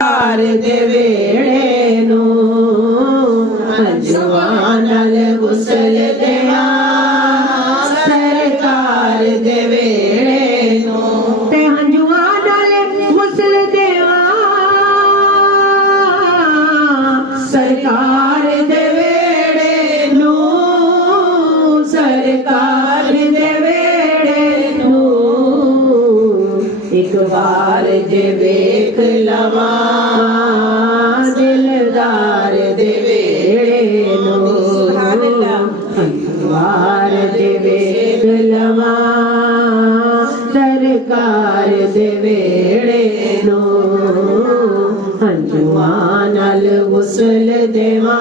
सरकार दे वेड़े नू हंजुआं नाल गुसल दिया सरकार दे वेड़े नू ते हंजुआं नाल गुसल दिया सरकार दे वेड़े नू सरकार दे वेड़े नू एक बार जे वेख लवा दिलदार दे वेड़े नू बार जे वेख लवा सरकार दे वेड़े नू हंजुआं नाल गुसल देवा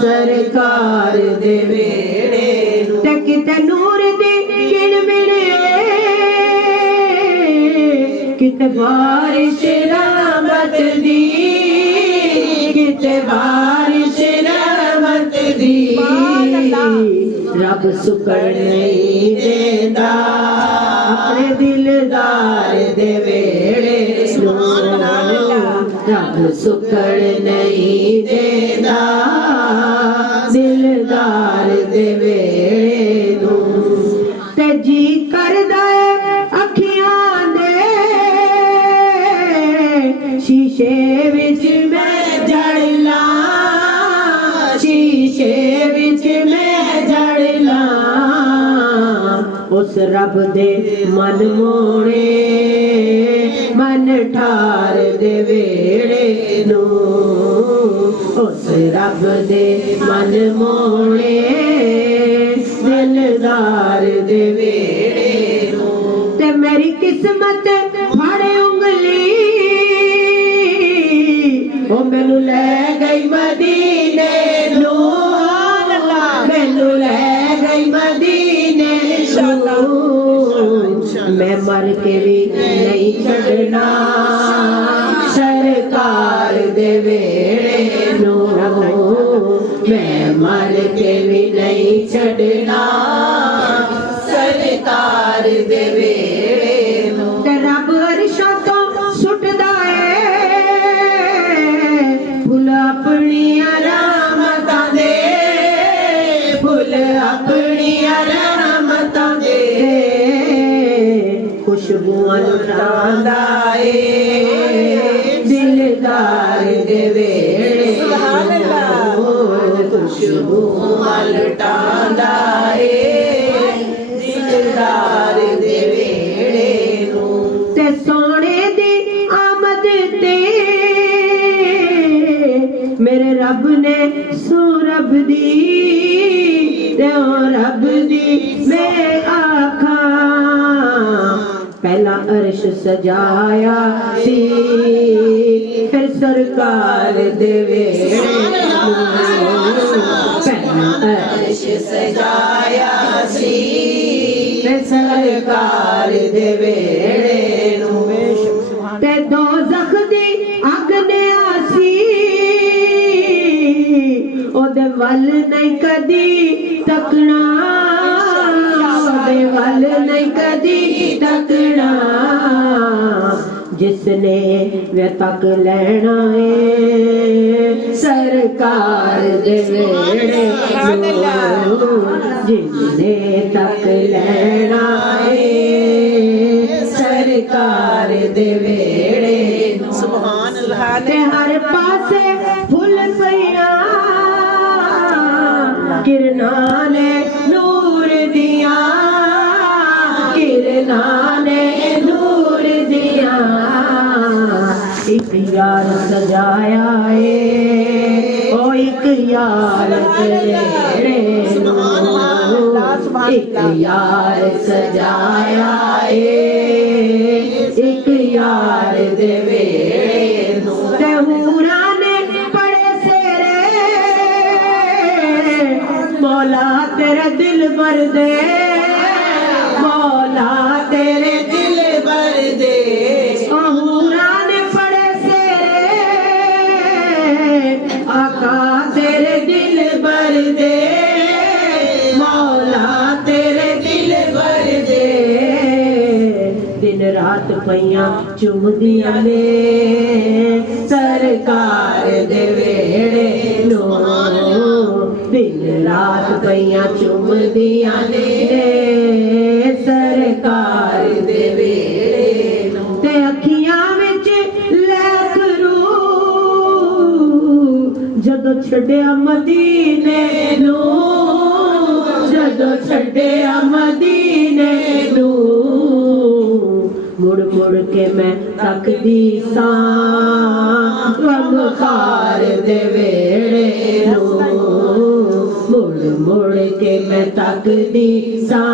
सरकार दे वेड़े नू ते किते नूर दी किण मिले किते बारिश रहमत दी किते बारिश रहमत दी रब सुकड़ नहीं देंदा अपने दिलदार दे वेड़े नू रब सुकड़ नहीं देंदा दिलदार दे वेड़े नू ते जी करदा है अखियां दे शीशे विच मैं जड़ ला शीशे विच मैं जड़ ला उस रब दे मन मोड़े मन ठार दे वेड़े नू उस रब दे मन मोड़े दिलदार दे वेड़े नू ते मेरी किस्मत फाड़े उंगली ओ मैनू ले गई मदीने नू मैनू ले गई मदीने नू मैं मर के भी नहीं छड़ना सरकार दे वेड़े नू मैं मर के भी नहीं छड़ना सरकार दे वेड़े नू ते रब अरशां तो सुटदा फुल अपनी रहमतां दे फुल अपनी रहमतां दे खुशबूआं लुटांदा दिलदार दे वेड़े सुभान अल्लाह खुशबूआं लुटांदा दिलदार दे वेड़े नू ते सोने दी आमद ते मेरे रब ने सो रब दी ते रब दी मैं आखा पहला अर्श सजाया सी फिर सरकार दे वेड़े पहला अर्श सजाया सी फिर सरकार दे वेड़े नू ते दोज़ख दी अग ने आसी ओदे वल नहीं कदी तकना ओदे वल नहीं कदी तकना जिसने वे तक लेना है सरकार दे वेड़े जिसने तक लेना है सरकार दे वेड़े सुभान अल्लाह ते हर पासे फुल पिया किरना ने नूर दिया किरना ने नूर दिया एक यार सजाया है ओ एक यार तेरे एक यार सजाया है एक यार दे वेड़े नू ते हूरा ने पड़े सेरे मौला तेरा दिल भर दे मौला तेरे दिल भर दे हूरा ने पड़े सेरे आका तेरे दिल भर दे मौला तेरे दिल भर दे दिन रात पईयां चुमदियां ने ਸਰਕਾਰ ਦੇ ਵੇੜੇ ਨੂੰ ਦਿਨ ਰਾਤ ਪਈਆਂ ਚੁੰਮਦੀਆਂ ਨੇ ਸਰਕਾਰ ਦੇ ਵੇੜੇ ਨੂੰ ਤੇ ਅੱਖੀਆਂ ਵਿੱਚ ਲੈ ਕਰੂ ਜਦੋਂ ਛੱਡਿਆ ਮਦੀਨੇ ਨੂੰ ਜਦੋਂ ਛੱਡਿਆ ਮਦੀਨੇ ਨੂੰ ਮੁੜ ਮੁੜ ਕੇ ਮੈਂ ਤੱਕਦੀ ਸਾਂ ਵਖਾਰ ਦੇ ਵੇੜੇ ਨੂੰ ਮੁੜ ਮੁੜ ਕੇ ਮੈਂ ਤੱਕਦੀ ਸਾਂ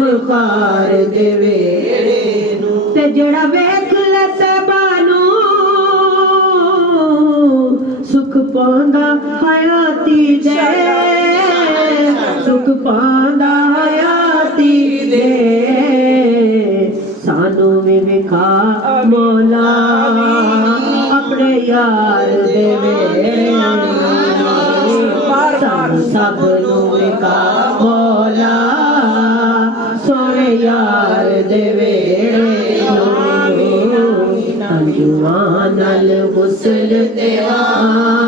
ਵਖਾਰ ਦੇ ਵੇੜੇ ਨੂੰ ਤੇ ਜਿਹੜਾ ਵੇਖ ਲੈ ਤਬਾਨੂੰ ਸੁਖ ਪਾਉਂਦਾ ਹਯਾਤੀ ਦੇ ਸੁਖ ਪਾਉਂਦਾ ਹਯਾਤੀ ਦੇ ਸਾਨੂੰ ਵੀ ਵਿਖਾ ਮੌਲਾ ਆਪਣੇ ਯਾਰ ਦੇ ਵੇੜੇ ਸਾਨੂੰ ਸਭ ਨੂੰ ਵਿਖਾ ਮੌਲਾ ਸੋਹਣੇ ਯਾਰ ਦੇ ਵੇੜੇ ਅੰਜੂਆਂ ਨਾਲ ਗੁਸਲ ਤੇ ਆ